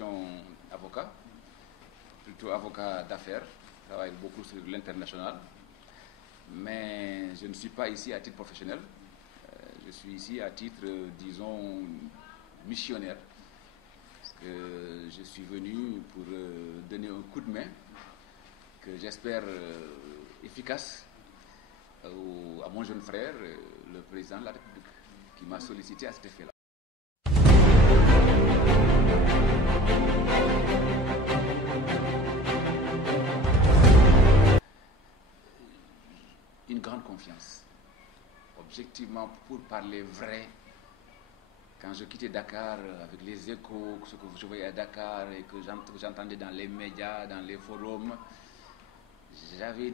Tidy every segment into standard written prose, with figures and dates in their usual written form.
formation avocat, plutôt avocat d'affaires. Je travaille beaucoup sur l'international. Mais je ne suis pas ici à titre professionnel. Je suis ici à titre, disons, missionnaire. Parce que je suis venu pour donner un coup de main que j'espère efficace à mon jeune frère, le président de la République, qui m'a sollicité à cet effet-là. Une grande confiance. Objectivement, pour parler vrai, quand je quittais Dakar avec les échos, ce que je voyais à Dakar et que j'entendais dans les médias, dans les forums, j'avais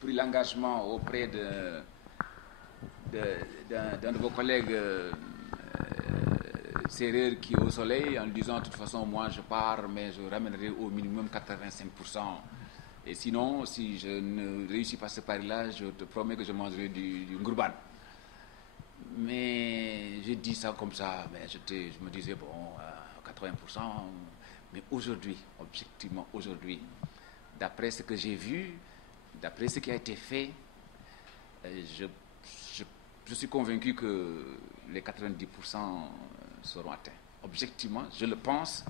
pris l'engagement auprès d'un de vos collègues Sérère qui est au soleil en lui disant de toute façon moi je pars mais je ramènerai au minimum 85%. Et sinon, si je ne réussis pas ce pari-là, je te promets que je mangerai du ngourban. Mais j'ai dit ça comme ça, mais je me disais, bon, 80%. Mais aujourd'hui, objectivement, aujourd'hui, d'après ce que j'ai vu, d'après ce qui a été fait, je suis convaincu que les 90% seront atteints. Objectivement, je le pense.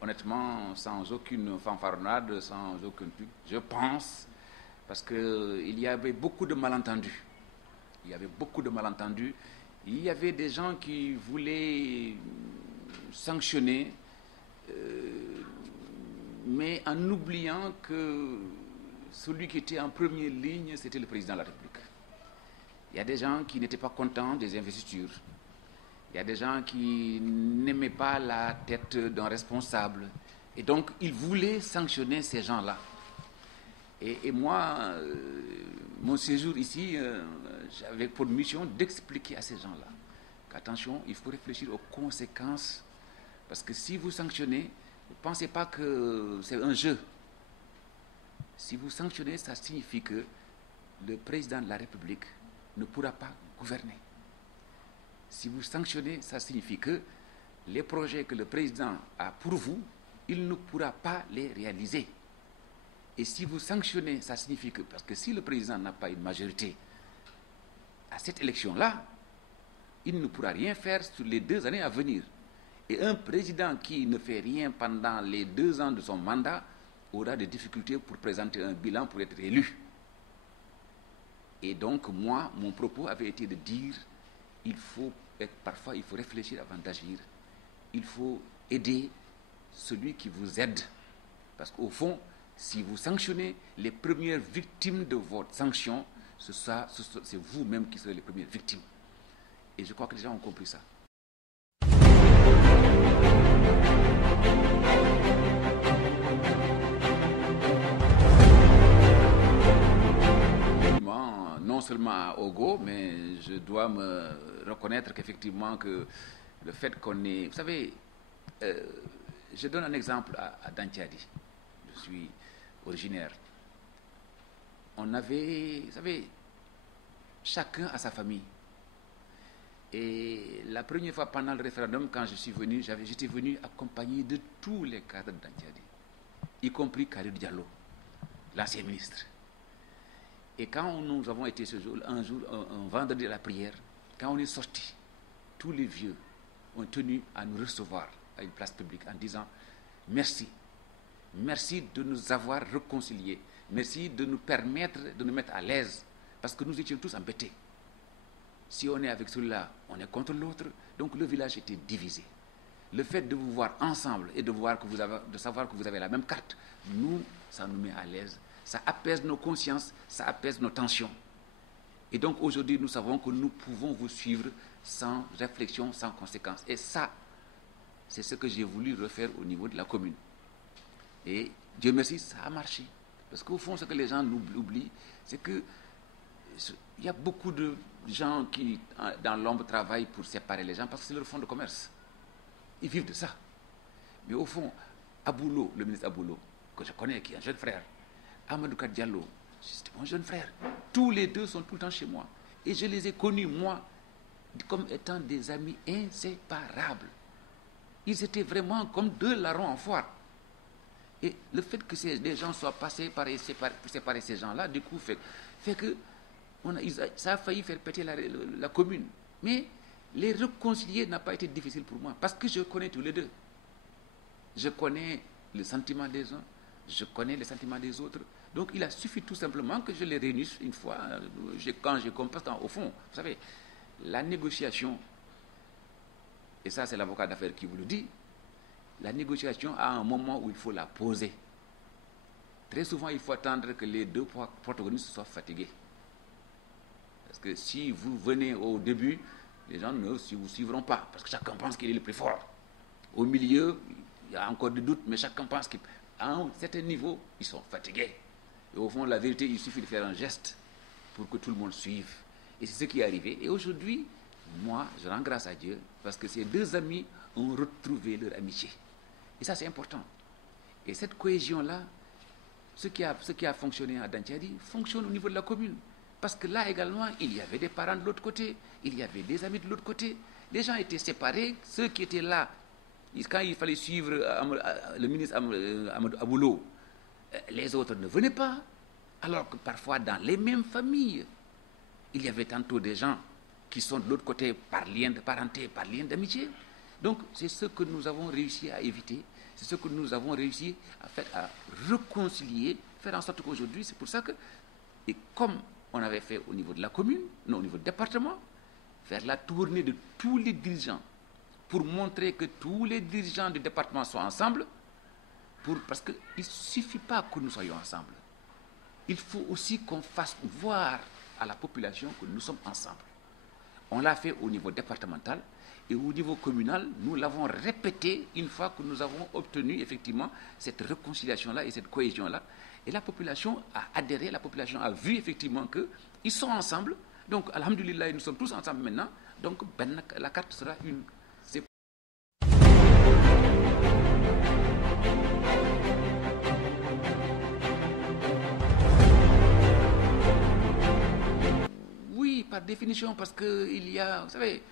Honnêtement, sans aucune fanfaronnade, sans aucun truc, je pense, parce qu'il y avait beaucoup de malentendus. Il y avait des gens qui voulaient sanctionner, mais en oubliant que celui qui était en première ligne, c'était le président de la République. Il y a des gens qui n'étaient pas contents des investitures. Il y a des gens qui n'aimaient pas la tête d'un responsable. Et donc, ils voulaient sanctionner ces gens-là. Et moi, mon séjour ici, j'avais pour mission d'expliquer à ces gens-là qu'attention, il faut réfléchir aux conséquences. Parce que si vous sanctionnez, ne pensez pas que c'est un jeu. Si vous sanctionnez, ça signifie que le président de la République ne pourra pas gouverner. Si vous sanctionnez, ça signifie que les projets que le président a pour vous, il ne pourra pas les réaliser. Et si vous sanctionnez, ça signifie que, parce que si le président n'a pas une majorité à cette élection-là, il ne pourra rien faire sur les 2 années à venir. Et un président qui ne fait rien pendant les 2 ans de son mandat aura des difficultés pour présenter un bilan pour être élu. Et donc, moi, mon propos avait été de dire parfois, il faut réfléchir avant d'agir. Il faut aider celui qui vous aide. Parce qu'au fond, si vous sanctionnez, les premières victimes de votre sanction, c'est vous-même qui serez les premières victimes. Et je crois que les gens ont compris ça. Non seulement à Ogo, mais je dois me reconnaître qu'effectivement que le fait qu'on est... Vous savez, je donne un exemple à Dantiadi. Je suis originaire. On avait, vous savez, chacun a sa famille. Et la première fois pendant le référendum, quand je suis venu, j'étais venu accompagné de tous les cadres de Dantiadi, y compris Khalid Diallo, l'ancien ministre. Et quand nous avons été un vendredi à la prière, quand on est sorti, tous les vieux ont tenu à nous recevoir à une place publique en disant merci. Merci de nous avoir réconciliés. Merci de nous permettre de nous mettre à l'aise. Parce que nous étions tous embêtés. Si on est avec celui-là, on est contre l'autre. Donc le village était divisé. Le fait de vous voir ensemble et de savoir que vous avez la même carte, ça nous met à l'aise. Ça apaise nos consciences, ça apaise nos tensions. Et donc aujourd'hui, nous savons que nous pouvons vous suivre sans réflexion, sans conséquence. Et ça, c'est ce que j'ai voulu refaire au niveau de la commune. Et Dieu merci, ça a marché. Parce qu'au fond, ce que les gens oublient, c'est qu'il y a beaucoup de gens qui, dans l'ombre, travaillent pour séparer les gens parce que c'est leur fonds de commerce. Ils vivent de ça. Mais au fond, Aboulo, le ministre Aboulo, que je connais, qui est un jeune frère, Amadou Diallo, c'était mon jeune frère. Tous les deux sont tout le temps chez moi. Et je les ai connus, moi, comme étant des amis inséparables. Ils étaient vraiment comme deux larrons en foire. Et le fait que des gens soient passés par séparer ces gens-là, du coup, fait que ça a failli faire péter la commune. Mais les réconcilier n'a pas été difficile pour moi, parce que je connais tous les deux. Je connais le sentiment des uns, je connais le sentiment des autres. Donc il a suffi tout simplement que je les réunisse une fois, quand j'ai compris, au fond, vous savez, la négociation, et ça c'est l'avocat d'affaires qui vous le dit, la négociation a un moment où il faut la poser. Très souvent, il faut attendre que les deux protagonistes soient fatigués. Parce que si vous venez au début, les gens ne vous suivront pas, parce que chacun pense qu'il est le plus fort. Au milieu, il y a encore des doutes, mais chacun pense qu'à un certain niveau, ils sont fatigués. Et au fond, la vérité, il suffit de faire un geste pour que tout le monde suive. Et c'est ce qui est arrivé. Et aujourd'hui, moi, je rends grâce à Dieu, parce que ces deux amis ont retrouvé leur amitié. Et ça, c'est important. Et cette cohésion-là, ce qui a fonctionné à Dantiadi, fonctionne au niveau de la commune. Parce que là également, il y avait des parents de l'autre côté, il y avait des amis de l'autre côté. Les gens étaient séparés. Ceux qui étaient là, quand il fallait suivre le ministre Amadou Aboulo, les autres ne venaient pas. Alors que parfois, dans les mêmes familles, il y avait tantôt des gens qui sont de l'autre côté par lien de parenté, par lien d'amitié. Donc, c'est ce que nous avons réussi à éviter, c'est ce que nous avons réussi à réconcilier, faire en sorte qu'aujourd'hui, c'est pour ça que, et comme on avait fait au niveau de la commune, non, au niveau du département, faire la tournée de tous les dirigeants pour montrer que tous les dirigeants du département sont ensemble, parce qu'il ne suffit pas que nous soyons ensemble. Il faut aussi qu'on fasse voir à la population que nous sommes ensemble. On l'a fait au niveau départemental et au niveau communal, nous l'avons répété une fois que nous avons obtenu effectivement cette réconciliation-là et cette cohésion-là. Et la population a adhéré, la population a vu effectivement qu'ils sont ensemble. Donc, alhamdoulilah, nous sommes tous ensemble maintenant. Donc, la carte sera une. Oui, par définition, parce qu'il y a, vous savez,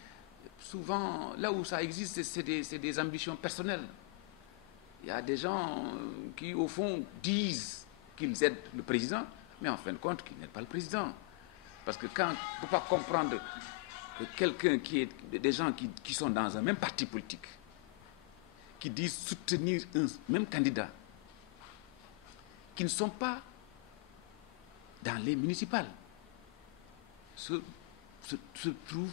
souvent, là où ça existe, c'est des ambitions personnelles. Il y a des gens qui, au fond, disent qu'ils aident le président, mais en fin de compte, qu'ils n'aident pas le président. Parce que quand on ne peut pas comprendre que quelqu'un des gens qui sont dans un même parti politique, qui disent soutenir un même candidat, qui ne sont pas dans les municipales,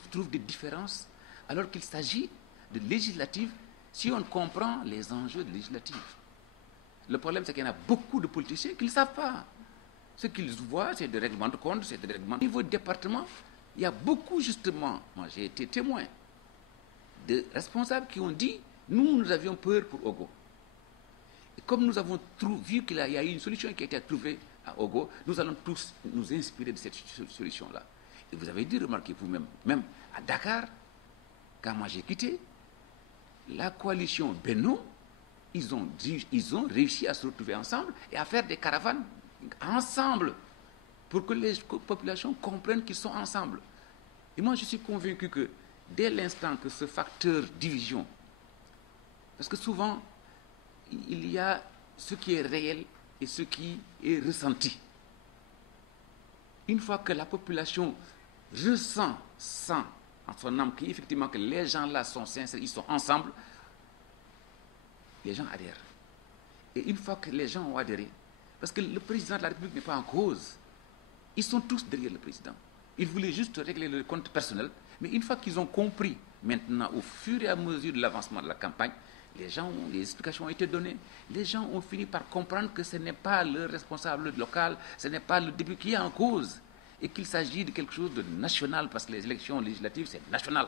trouvent des différences, alors qu'il s'agit de législatives, si on comprend les enjeux de législatives. Le problème, c'est qu'il y en a beaucoup de politiciens qui ne le savent pas. Ce qu'ils voient, c'est des règlements de compte, c'est des règlements. Au niveau du département, il y a beaucoup, justement, moi j'ai été témoin, de responsables qui ont dit, nous avions peur pour Ogo. Et comme nous avons vu qu'il y a eu une solution qui a été trouvée à Ogo, nous allons tous nous inspirer de cette solution-là. Et vous avez dû remarquer vous-même, même à Dakar, quand moi j'ai quitté, la coalition Benno, ils ont réussi à se retrouver ensemble et à faire des caravanes ensemble pour que les populations comprennent qu'ils sont ensemble. Et moi je suis convaincu que dès l'instant que ce facteur division, parce que souvent il y a ce qui est réel et ce qui est ressenti. Une fois que la population ressent en son âme qu'effectivement que les gens là sont sincères, ils sont ensemble, les gens adhèrent. Et une fois que les gens ont adhéré, parce que le président de la République n'est pas en cause, ils sont tous derrière le président. Ils voulaient juste régler le compte personnel, mais une fois qu'ils ont compris, maintenant, au fur et à mesure de l'avancement de la campagne, les explications ont été données. Les gens ont fini par comprendre que ce n'est pas le responsable local, ce n'est pas le député qui est en cause, et qu'il s'agit de quelque chose de national, parce que les élections législatives, c'est national.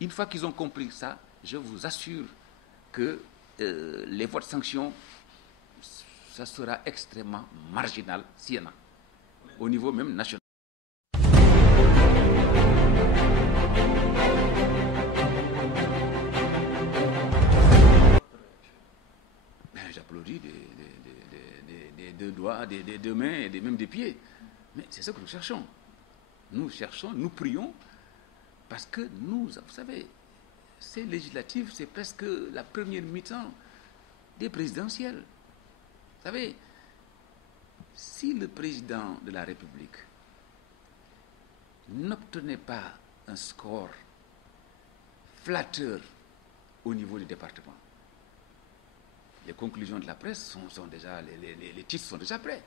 Une fois qu'ils ont compris ça, je vous assure que les votes sanctions, ça sera extrêmement marginal, s'il y en a, au niveau même national. J'applaudis des deux doigts, des deux mains et même des pieds. Mais c'est ce que nous cherchons. Nous cherchons, nous prions Parce que nous, vous savez, ces législatives, c'est presque la première mi-temps des présidentielles. Vous savez, si le président de la République n'obtenait pas un score flatteur au niveau du département, les conclusions de la presse sont déjà, les titres sont déjà prêts.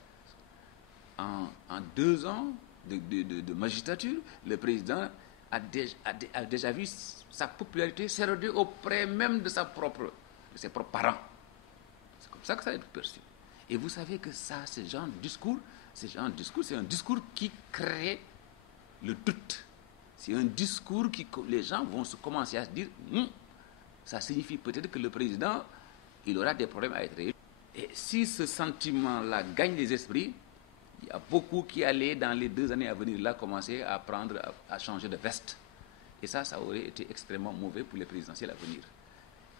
En 2 ans de magistrature, le président a déjà vu sa popularité s'éroder auprès même de ses propres parents. C'est comme ça que ça va être perçu. Et vous savez que ça, ce genre de discours, c'est un discours qui crée le doute. C'est un discours qui, les gens vont commencer à se dire, ça signifie peut-être que le président, il aura des problèmes à être élu. Et si ce sentiment-là gagne les esprits, il y a beaucoup qui allaient, dans les 2 années à venir, là, commencer à changer de veste. Et ça aurait été extrêmement mauvais pour les présidentielles à venir.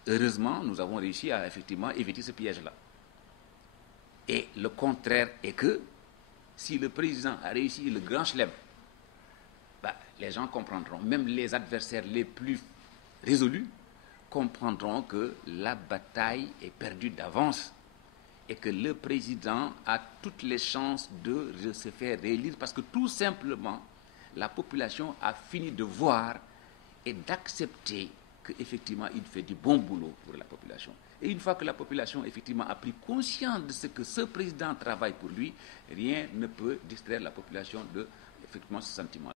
Heureusement, nous avons réussi à effectivement éviter ce piège-là. Et le contraire est que, si le président a réussi le grand chelem, les gens comprendront, même les adversaires les plus résolus comprendront que la bataille est perdue d'avance et que le président a toutes les chances de se faire réélire parce que tout simplement, la population a fini de voir et d'accepter qu'effectivement, il fait du bon boulot pour la population. Et une fois que la population, effectivement, a pris conscience de ce que ce président travaille pour lui, rien ne peut distraire la population de, effectivement, ce sentiment.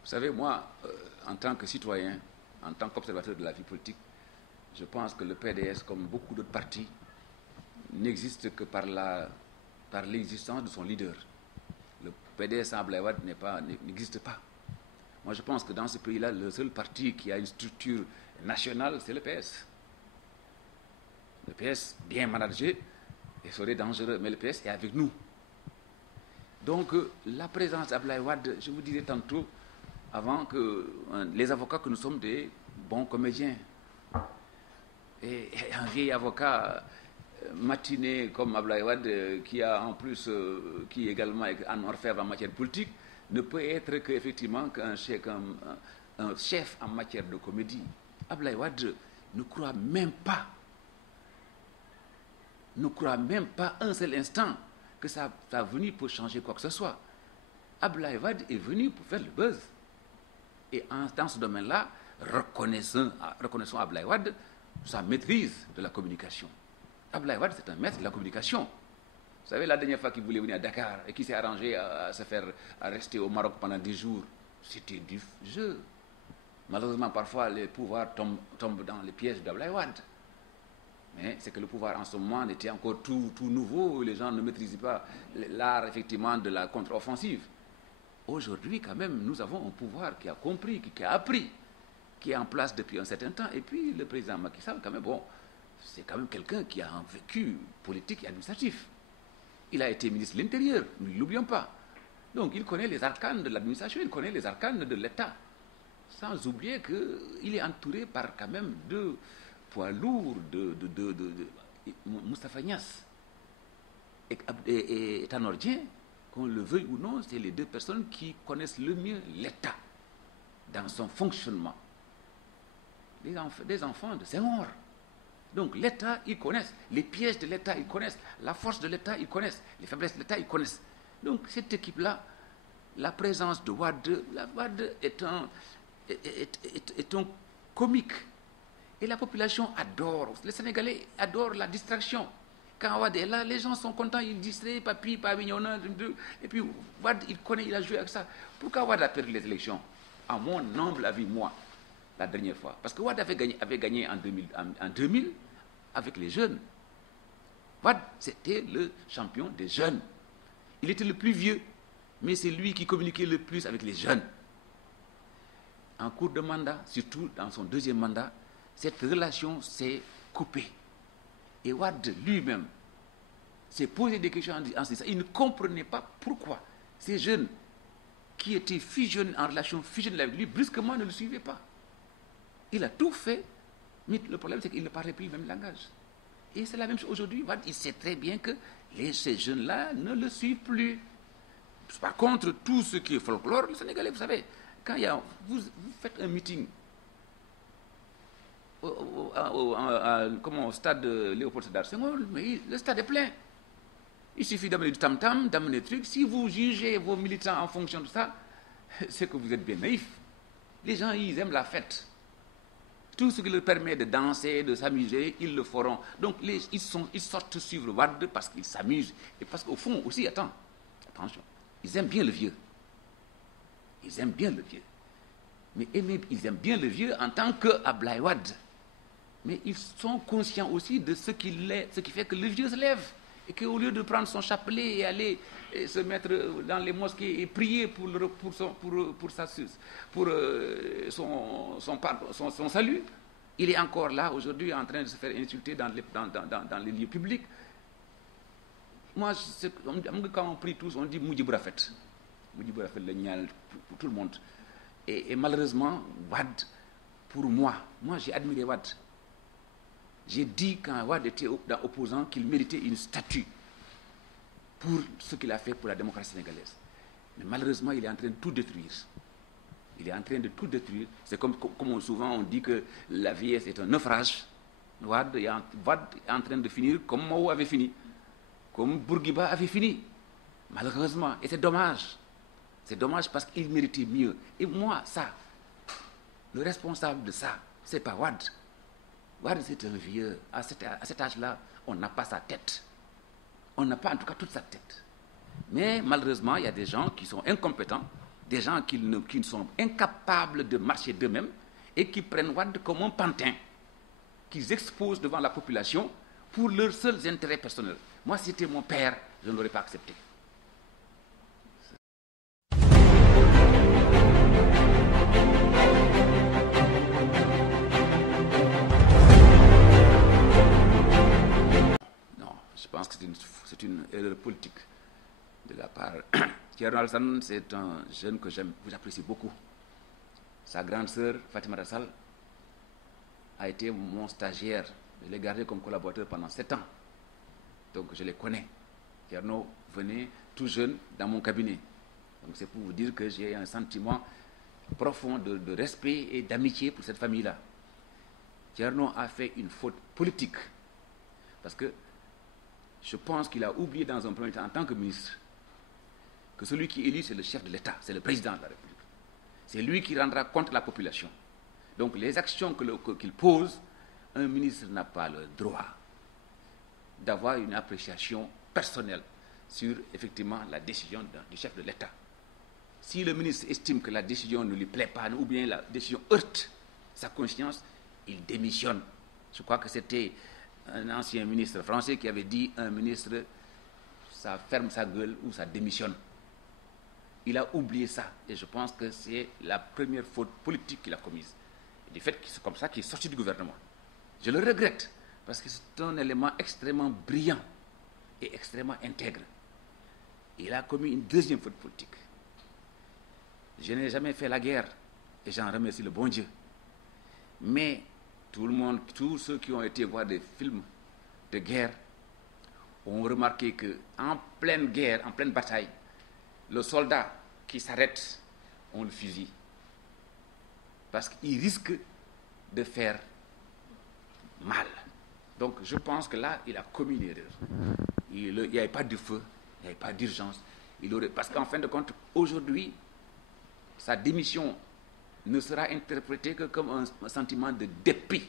Vous savez, moi, en tant que citoyen, en tant qu'observateur de la vie politique, je pense que le PDS, comme beaucoup d'autres partis, n'existe que par l'existence de son leader. Le PDS à Abdoulaye Wade n'existe pas. Moi, je pense que dans ce pays-là, le seul parti qui a une structure nationale, c'est le PS. Le PS, bien managé, et serait dangereux, mais le PS est avec nous. Donc, la présence d'Abdoulaye Wade, je vous disais tantôt, avant que les avocats que nous sommes des bons comédiens. Et un vieil avocat matiné comme Abdoulaye Wade, qui a en plus, qui également est un orfèvre en matière politique, ne peut être qu'effectivement un chef en matière de comédie. Abdoulaye Wade ne croit même pas un seul instant que sa venue peut changer quoi que ce soit. Abdoulaye Wade est venu pour faire le buzz. Et dans ce domaine-là, reconnaissons à Abdoulaye Wade sa maîtrise de la communication. Abdoulaye Wade, c'est un maître de la communication. Vous savez, la dernière fois qu'il voulait venir à Dakar et qu'il s'est arrangé à rester au Maroc pendant 10 jours, c'était du jeu. Malheureusement, parfois, les pouvoirs tombent dans les pièges d'Abdoulaye Wade. Mais c'est que le pouvoir en ce moment était encore tout nouveau, les gens ne maîtrisaient pas l'art, effectivement, de la contre-offensive. Aujourd'hui, quand même, nous avons un pouvoir qui a compris, qui a appris, qui est en place depuis un certain temps. Et puis, le président Macky Sall, quand même, c'est quand même quelqu'un qui a un vécu politique et administratif. Il a été ministre de l'Intérieur, nous ne l'oublions pas. Donc, il connaît les arcanes de l'administration, il connaît les arcanes de l'État. Sans oublier qu'il est entouré par quand même 2 poids lourds de Moustapha Niasse et Tanor Dieng. Qu'on le veuille ou non, c'est les 2 personnes qui connaissent le mieux l'État dans son fonctionnement. Des enfants de Senghor. Donc l'État, ils connaissent. Les pièges de l'État, ils connaissent. La force de l'État, ils connaissent. Les faiblesses de l'État, ils connaissent. Donc cette équipe-là, la présence de Wade est un comique. Et la population adore. Les Sénégalais adorent la distraction. Quand Wade est là, les gens sont contents, ils distraient, papi, pas mignonnant, et puis Wade, il connaît, il a joué avec ça. Pourquoi Wade a perdu les élections? À mon humble avis, moi, la dernière fois. Parce que Wade avait gagné en 2000 avec les jeunes. Wade, c'était le champion des jeunes. Il était le plus vieux, mais c'est lui qui communiquait le plus avec les jeunes. En cours de mandat, surtout dans son 2e mandat, cette relation s'est coupée. Et Wade lui-même s'est posé des questions en disant ça. Il ne comprenait pas pourquoi ces jeunes qui étaient fusionnés en relation fusionnelle avec lui, brusquement ne le suivaient pas. Il a tout fait, mais le problème c'est qu'il ne parlait plus le même langage. Et c'est la même chose aujourd'hui. Wade, il sait très bien que Ces jeunes-là ne le suivent plus. Par contre, tout ce qui est folklore, le Sénégalais, vous savez, quand vous faites un meeting au stade de Léopold Sédar Senghor, mais le stade est plein. Il suffit d'amener du tam-tam, d'amener des trucs. Si vous jugez vos militants en fonction de ça, c'est que vous êtes bien naïf. Les gens, ils aiment la fête. Tout ce qui leur permet de danser, de s'amuser, ils le feront. Donc, ils sortent suivre Wade parce qu'ils s'amusent. Et parce qu'au fond aussi, attention, ils aiment bien le vieux. Ils aiment bien le vieux. Mais ils aiment bien le vieux en tant qu'Ablaye Wade. Mais ils sont conscients aussi de ce qui fait que le vieux se lève. Et qu'au lieu de prendre son chapelet et aller se mettre dans les mosquées et prier pour son salut, il est encore là aujourd'hui en train de se faire insulter dans les lieux publics. Moi, quand on prie tous, on dit Moudjibou Rafet. Moudjibou Rafet le nial pour tout le monde. Et malheureusement, Wade, pour moi j'ai admiré Wade. J'ai dit quand Wade était opposant qu'il méritait une statue pour ce qu'il a fait pour la démocratie sénégalaise. Mais malheureusement, il est en train de tout détruire. Il est en train de tout détruire. C'est comme souvent on dit que la vieillesse est un naufrage. Wade est en train de finir comme Mao avait fini, comme Bourguiba avait fini. Malheureusement. Et c'est dommage. C'est dommage parce qu'il méritait mieux. Et moi, le responsable de ça, c'est pas Wade. Wade, c'est un vieux. À cet âge-là, on n'a pas sa tête. On n'a pas en tout cas toute sa tête. Mais malheureusement, il y a des gens qui sont incompétents, des gens qui sont incapables de marcher d'eux-mêmes et qui prennent Wade comme un pantin, qu'ils exposent devant la population pour leurs seuls intérêts personnels. Moi, si c'était mon père, je ne l'aurais pas accepté. Je pense que c'est une erreur politique de la part. Thierno Alassane, c'est un jeune que j'apprécie beaucoup. Sa grande sœur, Fatima Rassal, a été mon stagiaire. Je l'ai gardé comme collaborateur pendant 7 ans. Donc je les connais. Thierno venait tout jeune dans mon cabinet. Donc c'est pour vous dire que j'ai un sentiment profond de respect et d'amitié pour cette famille-là. Thierno a fait une faute politique. Parce que je pense qu'il a oublié dans un premier temps, en tant que ministre, que celui qui est élu, c'est le chef de l'État, c'est le président de la République. C'est lui qui rendra compte à la population. Donc les actions qu'il pose, un ministre n'a pas le droit d'avoir une appréciation personnelle sur, effectivement, la décision du chef de l'État. Si le ministre estime que la décision ne lui plaît pas, ou bien la décision heurte sa conscience, il démissionne. Je crois que c'était un ancien ministre français qui avait dit un ministre, ça ferme sa gueule ou ça démissionne. Il a oublié ça et je pense que c'est la première faute politique qu'il a commise. Et du fait que c'est comme ça qu'il est sorti du gouvernement. Je le regrette parce que c'est un élément extrêmement brillant et extrêmement intègre. Il a commis une deuxième faute politique. Je n'ai jamais fait la guerre et j'en remercie le bon Dieu. Mais tous ceux qui ont été voir des films de guerre ont remarqué qu'en pleine guerre, en pleine bataille, le soldat qui s'arrête, on le fusille. Parce qu'il risque de faire mal. Donc je pense que là, il a commis une erreur. Il n'y avait pas de feu, il n'y avait pas d'urgence. Parce qu'en fin de compte, aujourd'hui, sa démission ne sera interprétée que comme un sentiment de dépit.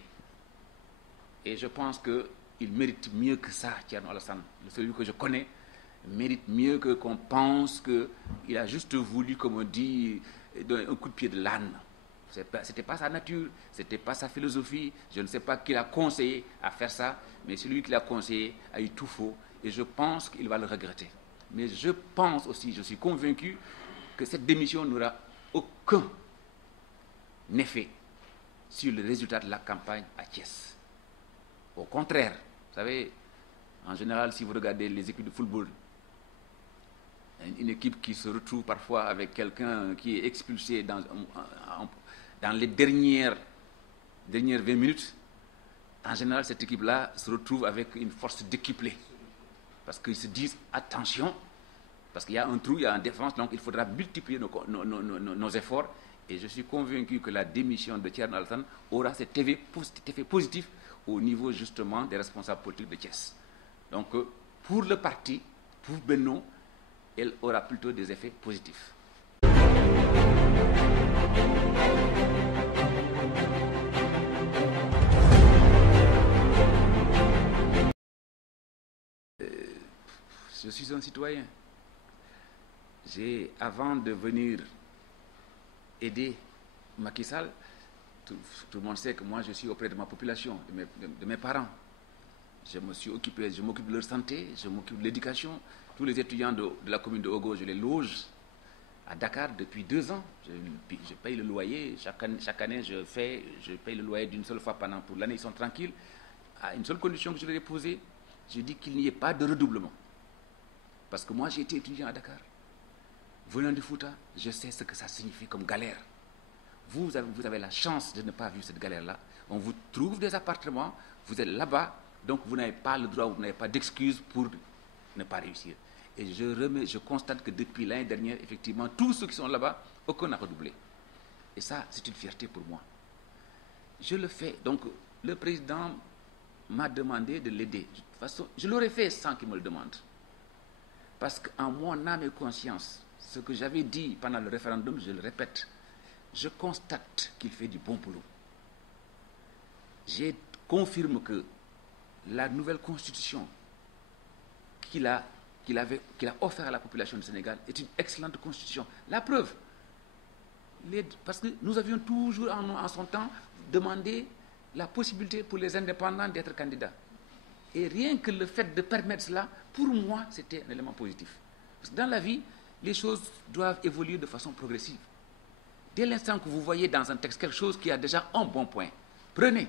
Et je pense qu'il mérite mieux que ça, Thierno Alassane. Celui que je connais mérite mieux qu'on pense qu'il a juste voulu, comme on dit, donner un coup de pied de l'âne. Ce n'était pas sa nature, ce n'était pas sa philosophie. Je ne sais pas qui l'a conseillé à faire ça, mais celui qui l'a conseillé a eu tout faux. Et je pense qu'il va le regretter. Mais je pense aussi, je suis convaincu que cette démission n'aura aucun effet sur le résultat de la campagne à Thiès. Au contraire, vous savez, en général, si vous regardez les équipes de football, une équipe qui se retrouve parfois avec quelqu'un qui est expulsé dans les dernières 20 minutes, en général, cette équipe-là se retrouve avec une force décuplée. parce qu'ils se disent attention, parce qu'il y a un trou, il y a une défense, donc il faudra multiplier nos efforts. Et je suis convaincu que la démission de Thierno Alassane aura cet effet positif au niveau justement des responsables politiques de Thiès. Donc pour le parti, pour Benno, elle aura plutôt des effets positifs. Je suis un citoyen. Avant de venir aider Macky Sall, tout le monde sait que moi je suis auprès de ma population, de mes parents. Je m'occupe de leur santé, je m'occupe de l'éducation. Tous les étudiants de la commune de Ogo, je les loge à Dakar depuis 2 ans. Je paye le loyer. Chaque année, je paye le loyer d'une seule fois pour l'année. Ils sont tranquilles. À une seule condition que je leur ai posée, je dis qu'il n'y ait pas de redoublement. Parce que moi, j'ai été étudiant à Dakar. Venant du Fouta, je sais ce que ça signifie comme galère. Vous avez la chance de ne pas vivre cette galère-là. On vous trouve des appartements, vous êtes là-bas, donc vous n'avez pas le droit, vous n'avez pas d'excuse pour ne pas réussir. Et je constate que depuis l'année dernière, effectivement, tous ceux qui sont là-bas, aucun n'a redoublé. Et ça, c'est une fierté pour moi. Je le fais. Donc, le président m'a demandé de l'aider. De toute façon, je l'aurais fait sans qu'il me le demande. Parce qu'en mon âme et conscience, ce que j'avais dit pendant le référendum, je le répète, je constate qu'il fait du bon boulot. Je confirme que la nouvelle constitution qu'il a offerte à la population du Sénégal est une excellente constitution. La preuve, parce que nous avions toujours en son temps demandé la possibilité pour les indépendants d'être candidats. Et rien que le fait de permettre cela, pour moi, c'était un élément positif. Parce que dans la vie, les choses doivent évoluer de façon progressive. Dès l'instant que vous voyez dans un texte quelque chose qui a déjà un bon point, prenez.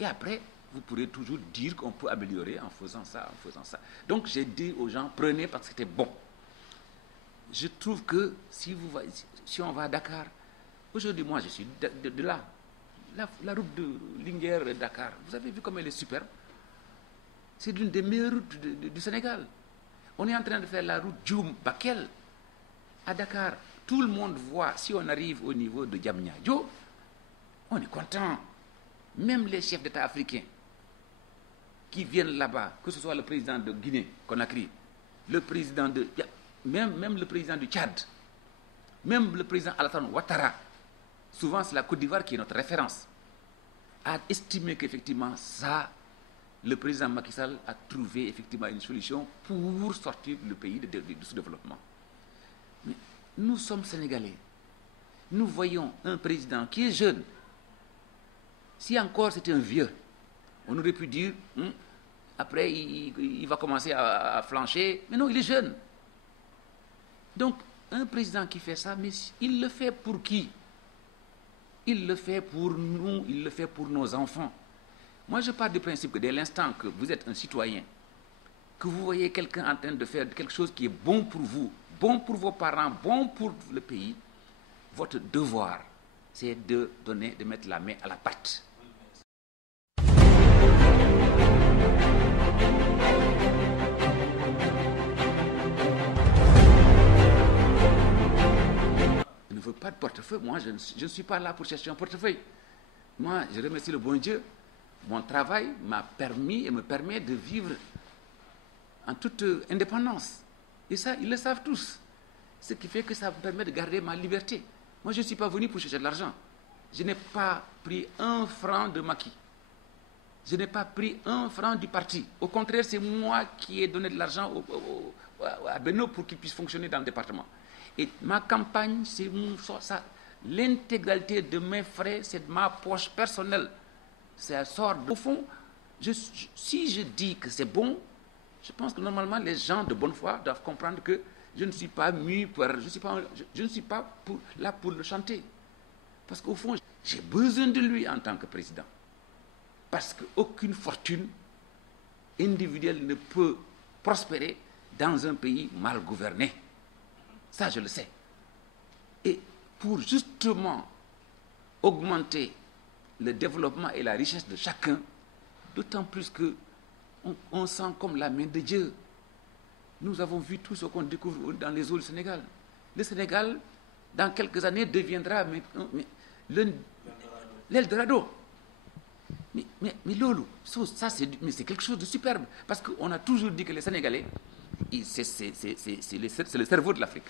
Et après, vous pourrez toujours dire qu'on peut améliorer en faisant ça, en faisant ça. Donc j'ai dit aux gens, prenez parce que c'était bon. Je trouve que si on va à Dakar, aujourd'hui, moi je suis de là. La route de Linguère-Dakar, vous avez vu comme elle est superbe. C'est l'une des meilleures routes du Sénégal. On est en train de faire la route Djoum-Bakel à Dakar. Tout le monde voit, si on arrive au niveau de Diamniadio, on est content. Même les chefs d'État africains qui viennent là-bas, que ce soit le président de Guinée, Conakry, même le président du Tchad, même le président Alassane Ouattara, souvent c'est la Côte d'Ivoire qui est notre référence, a estimé qu'effectivement ça, le président Macky Sall a trouvé effectivement une solution pour sortir le pays de ce développement. Mais nous sommes Sénégalais. Nous voyons un président qui est jeune. Si encore c'était un vieux, on aurait pu dire, après il va commencer à flancher. Mais non, il est jeune. Donc, un président qui fait ça, mais il le fait pour qui? Il le fait pour nous, il le fait pour nos enfants. Moi, je pars du principe que dès l'instant que vous êtes un citoyen, que vous voyez quelqu'un en train de faire quelque chose qui est bon pour vous, bon pour vos parents, bon pour le pays, votre devoir, c'est de mettre la main à la pâte. Je ne veux pas de portefeuille. Moi, je ne suis pas là pour chercher un portefeuille. Moi, je remercie le bon Dieu. Mon travail m'a permis et me permet de vivre en toute indépendance. Et ça, ils le savent tous. Ce qui fait que ça me permet de garder ma liberté. Moi, je ne suis pas venu pour chercher de l'argent. Je n'ai pas pris 1 franc de Macky. Je n'ai pas pris 1 franc du parti. Au contraire, c'est moi qui ai donné de l'argent à Benno pour qu'il puisse fonctionner dans le département. Et ma campagne, c'est ça. L'intégralité de mes frais, c'est de ma poche personnelle. Ça sort au fond. Si je dis que c'est bon, je pense que normalement les gens de bonne foi doivent comprendre que je ne suis pas mu pour, je ne suis pas là pour le chanter. Parce qu'au fond, j'ai besoin de lui en tant que président. Parce qu'aucune fortune individuelle ne peut prospérer dans un pays mal gouverné. Ça, je le sais. Et pour justement augmenter le développement et la richesse de chacun, d'autant plus qu'on sent comme la main de Dieu. Nous avons vu tout ce qu'on découvre dans les eaux du Sénégal. Le Sénégal, dans quelques années, deviendra l'Eldorado. Mais Lolo, ça c'est quelque chose de superbe. Parce qu'on a toujours dit que les Sénégalais, c'est le cerveau de l'Afrique.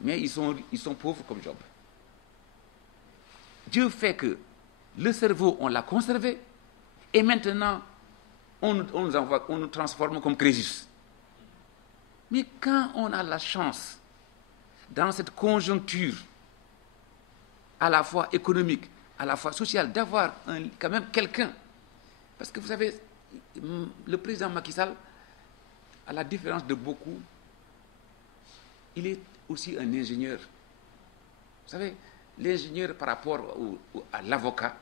Mais ils sont pauvres comme Job. Dieu fait que le cerveau, on l'a conservé, et maintenant, on nous transforme comme Crésus. Mais quand on a la chance, dans cette conjoncture, à la fois économique, à la fois sociale, d'avoir quand même quelqu'un, parce que vous savez, le président Macky Sall, à la différence de beaucoup, il est aussi un ingénieur. Vous savez, l'ingénieur par rapport à l'avocat,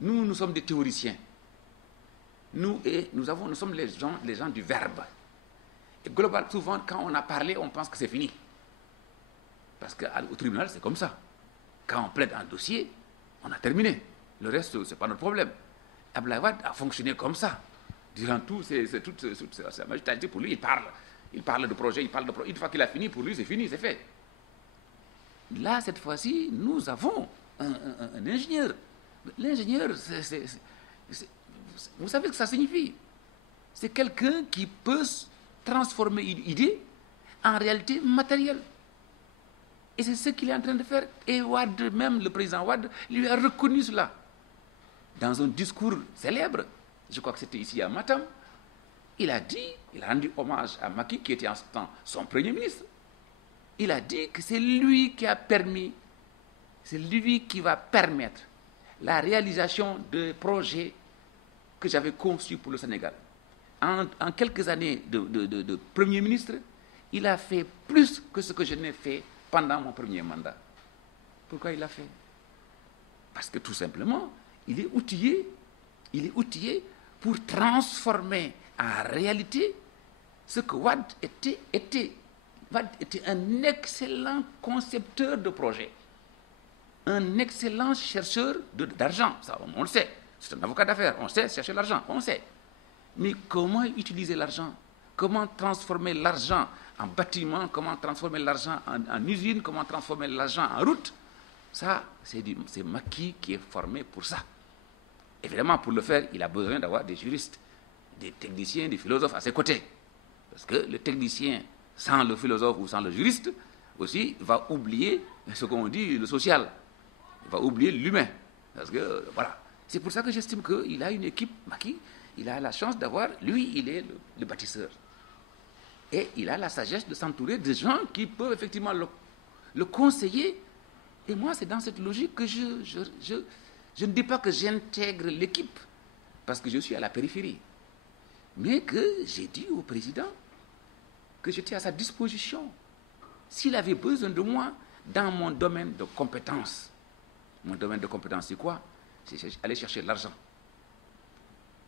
nous sommes des théoriciens. Nous sommes les gens du verbe. Et globalement, souvent, quand on a parlé, on pense que c'est fini. Parce qu'au tribunal, c'est comme ça. Quand on plaide un dossier, on a terminé. Le reste, ce n'est pas notre problème. Abdoulaye Wade a fonctionné comme ça. Durant toute sa magistrature, pour lui, il parle de projet, Une fois qu'il a fini, pour lui, c'est fini, c'est fait. Là, cette fois-ci, nous avons un ingénieur. L'ingénieur, vous savez ce que ça signifie. C'est quelqu'un qui peut transformer une idée en réalité matérielle. Et c'est ce qu'il est en train de faire. Et Wade, même le président Wade, lui a reconnu cela. Dans un discours célèbre, je crois que c'était ici à Matam, il a rendu hommage à Macky, qui était en ce temps son premier ministre. Il a dit que c'est lui qui a permis, c'est lui qui va permettre la réalisation de projets que j'avais conçus pour le Sénégal. En quelques années de Premier ministre, il a fait plus que ce que je n'ai fait pendant mon premier mandat. Pourquoi il l'a fait? Parce que tout simplement, il est outillé pour transformer en réalité ce que Wade était. Wade était un excellent concepteur de projets, un excellent chercheur d'argent, ça on le sait. C'est un avocat d'affaires, on sait chercher l'argent, on sait. Mais comment utiliser l'argent? Comment transformer l'argent en bâtiment? Comment transformer l'argent en usine? Comment transformer l'argent en route? Ça, c'est Macky qui est formé pour ça. Évidemment, pour le faire, il a besoin d'avoir des juristes, des techniciens, des philosophes à ses côtés. Parce que le technicien, sans le philosophe ou sans le juriste, aussi, va oublier ce qu'on dit, le social. Il va oublier l'humain. Parce que, voilà. C'est pour ça que j'estime qu'il a une équipe, Macky, il a la chance d'avoir, lui, il est le bâtisseur. Et il a la sagesse de s'entourer de gens qui peuvent effectivement le conseiller. Et moi, c'est dans cette logique que je ne dis pas que j'intègre l'équipe, parce que je suis à la périphérie. Mais que j'ai dit au président que j'étais à sa disposition. S'il avait besoin de moi dans mon domaine de compétence. Mon domaine de compétence, c'est quoi? C'est aller chercher l'argent.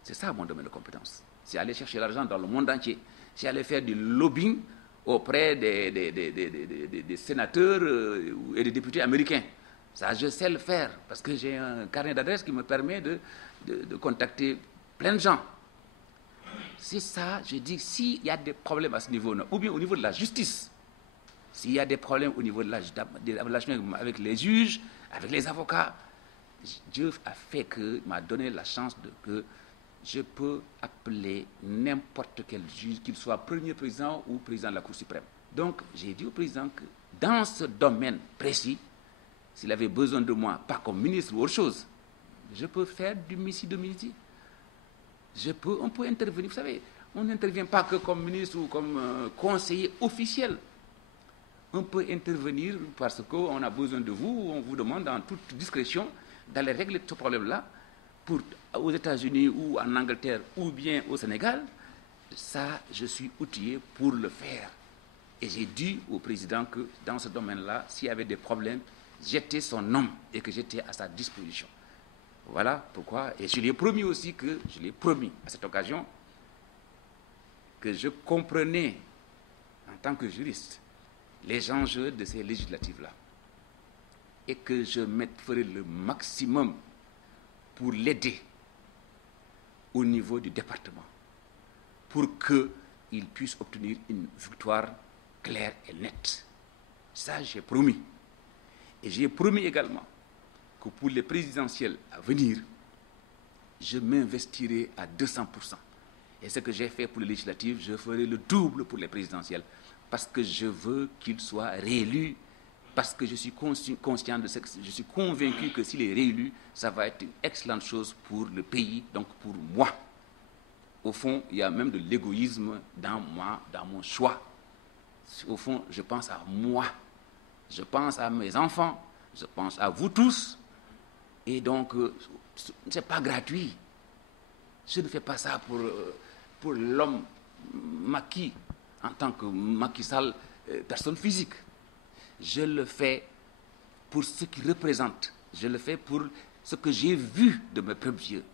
C'est ça mon domaine de compétence. C'est aller chercher l'argent dans le monde entier. C'est aller faire du lobbying auprès des sénateurs et des députés américains. Ça, je sais le faire parce que j'ai un carnet d'adresses qui me permet de contacter plein de gens. C'est ça, je dis, s'il y a des problèmes à ce niveau-là, ou bien au niveau de la justice, s'il y a des problèmes au niveau de la relation avec les juges, avec les avocats, Dieu a fait que, m'a donné la chance que je peux appeler n'importe quel juge, qu'il soit premier président ou président de la Cour suprême. Donc, j'ai dit au président que dans ce domaine précis, s'il avait besoin de moi, pas comme ministre ou autre chose, je peux faire du missi-domicile. On peut intervenir. Vous savez, on n'intervient pas que comme ministre ou comme conseiller officiel. On peut intervenir parce qu'on a besoin de vous, on vous demande en toute discrétion d'aller régler ce problème-là aux États-Unis ou en Angleterre ou bien au Sénégal. Ça, je suis outillé pour le faire. Et j'ai dit au président que dans ce domaine-là, s'il y avait des problèmes, j'étais son homme et que j'étais à sa disposition. Voilà pourquoi, et je lui ai promis aussi à cette occasion que je comprenais en tant que juriste les enjeux de ces législatives-là et que je ferai le maximum pour l'aider au niveau du département pour que il puisse obtenir une victoire claire et nette. Ça, j'ai promis. Et j'ai promis également que pour les présidentielles à venir, je m'investirai à 200%. Et ce que j'ai fait pour les législatives, je ferai le double pour les présidentielles. Parce que je veux qu'il soit réélu, parce que je suis conscient de ce que je suis convaincu que s'il est réélu, ça va être une excellente chose pour le pays, donc pour moi. Au fond, il y a même de l'égoïsme dans mon choix. Au fond, je pense à moi, je pense à mes enfants, je pense à vous tous. Et donc, ce n'est pas gratuit. Je ne fais pas ça pour l'homme Macky, en tant que Macky Sall, personne physique. Je le fais pour ce qu'il représente. Je le fais pour ce que j'ai vu de mes propres yeux.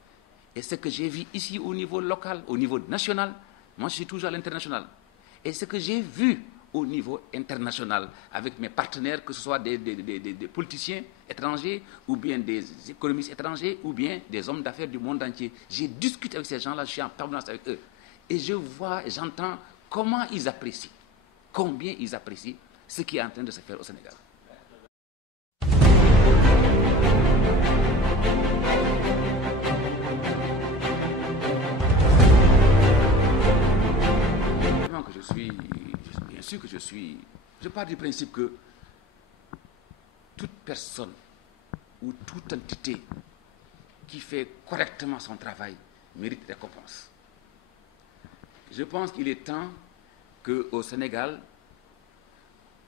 Et ce que j'ai vu ici au niveau local, au niveau national, moi je suis toujours à l'international. Et ce que j'ai vu au niveau international avec mes partenaires, que ce soit des politiciens étrangers, ou bien des économistes étrangers, ou bien des hommes d'affaires du monde entier. J'ai discuté avec ces gens-là, je suis en permanence avec eux. Et je vois et j'entends comment ils apprécient, combien ils apprécient ce qui est en train de se faire au Sénégal. Bien sûr que je pars du principe que toute personne ou toute entité qui fait correctement son travail mérite récompense. Je pense qu'il est temps qu'au Sénégal,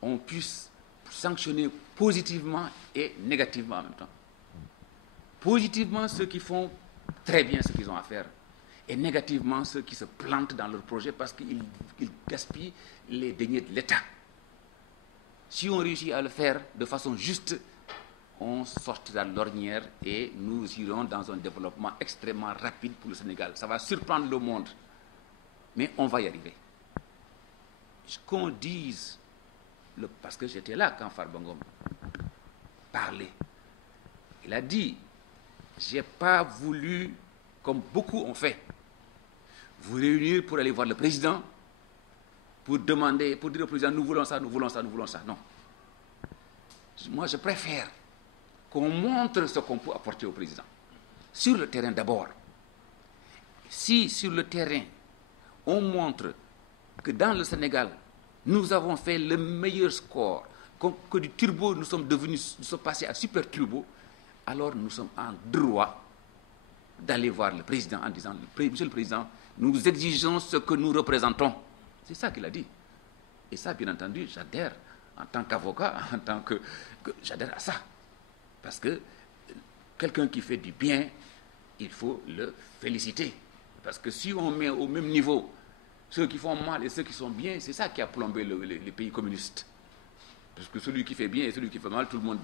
on puisse sanctionner positivement et négativement en même temps. Positivement ceux qui font très bien ce qu'ils ont à faire, et négativement ceux qui se plantent dans leur projet parce qu'ils gaspillent les deniers de l'État. Si on réussit à le faire de façon juste, on sortira de l'ornière et nous irons dans un développement extrêmement rapide pour le Sénégal. Ça va surprendre le monde, mais on va y arriver. Qu'on dise, parce que j'étais là quand Farba Ngom parlait, il a dit, j'ai pas voulu, comme beaucoup ont fait, vous réunir pour aller voir le président, pour demander, pour dire au président, nous voulons ça, nous voulons ça, nous voulons ça. Non. Moi, je préfère qu'on montre ce qu'on peut apporter au président. Sur le terrain d'abord. Si sur le terrain, on montre que dans le Sénégal, nous avons fait le meilleur score, que du turbo, nous sommes passés à super turbo, alors nous sommes en droit d'aller voir le président en disant, Monsieur le Président, nous exigeons ce que nous représentons. C'est ça qu'il a dit. Et ça, bien entendu, j'adhère en tant qu'avocat, en tant que j'adhère à ça. Parce que quelqu'un qui fait du bien, il faut le féliciter. Parce que si on met au même niveau ceux qui font mal et ceux qui sont bien, c'est ça qui a plombé les pays communistes. Parce que celui qui fait bien et celui qui fait mal, tout le monde...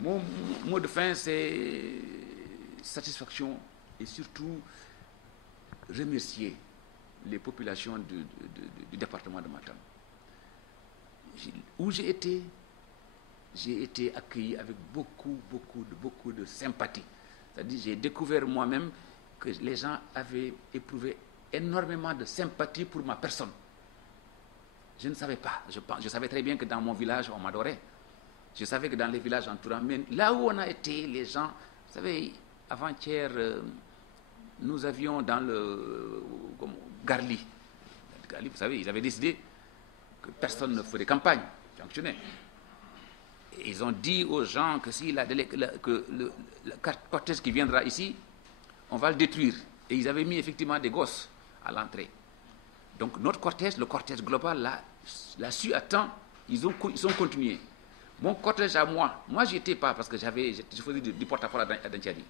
Mon mot de fin, c'est satisfaction et surtout remercier les populations du département de Matam. Où j'ai été accueilli avec beaucoup de sympathie. C'est-à-dire, j'ai découvert moi-même que les gens avaient éprouvé énormément de sympathie pour ma personne. Je ne savais pas. Je savais très bien que dans mon village, on m'adorait. Je savais que dans les villages entourants, mais là où on a été, les gens, vous savez, avant-hier, nous avions dans le Garli, vous savez, ils avaient décidé que personne ne ferait campagne, sanctionnée. Ils ont dit aux gens que si le cortège qui viendra ici, on va le détruire. Et ils avaient mis effectivement des gosses à l'entrée. Donc notre cortège, le cortège global, l'a su à temps, ils ont continué. Mon cortège à moi j'y étais pas parce que je faisais du porte-à-faux à Dantiadi.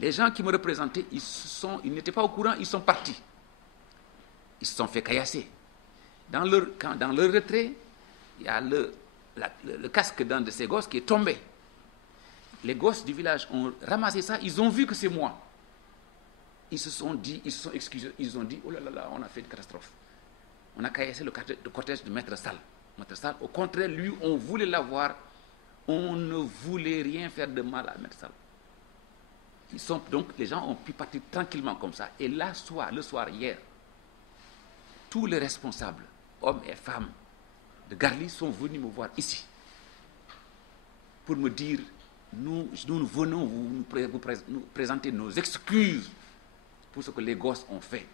Les gens qui me représentaient, ils n'étaient pas au courant, ils sont partis. Ils se sont fait caillasser. Dans leur retrait, il y a le casque d'un de ces gosses qui est tombé. Les gosses du village ont ramassé ça, ils ont vu que c'est moi. Ils se sont excusés, ils ont dit, oh là là, on a fait une catastrophe. On a caillassé le cortège de Maître Sall. Maître Sall. Au contraire, lui, on voulait l'avoir. On ne voulait rien faire de mal à Maître Sall. Donc, les gens ont pu partir tranquillement comme ça. Et là, le soir, hier, tous les responsables, hommes et femmes, de Garli sont venus me voir ici pour me dire, nous venons vous présenter nos excuses pour ce que les gosses ont fait.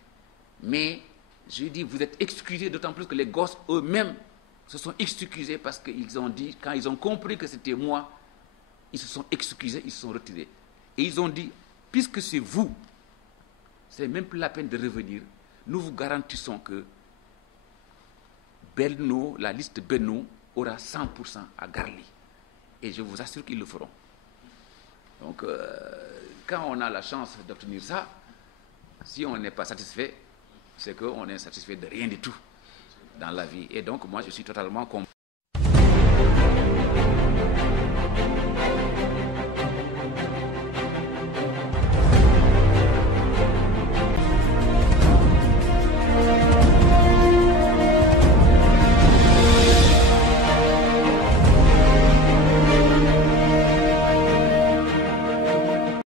Mais je dis, vous êtes excusés, d'autant plus que les gosses eux-mêmes se sont excusés parce qu'ils ont dit, quand ils ont compris que c'était moi, ils se sont excusés, ils se sont retirés. Et ils ont dit, puisque c'est vous, c'est même plus la peine de revenir, nous vous garantissons que Benno, la liste Benno, aura 100% à Garli. Et je vous assure qu'ils le feront. Donc, quand on a la chance d'obtenir ça, si on n'est pas satisfait, c'est qu'on est satisfait de rien du tout dans la vie. Et donc, moi, je suis totalement convaincu.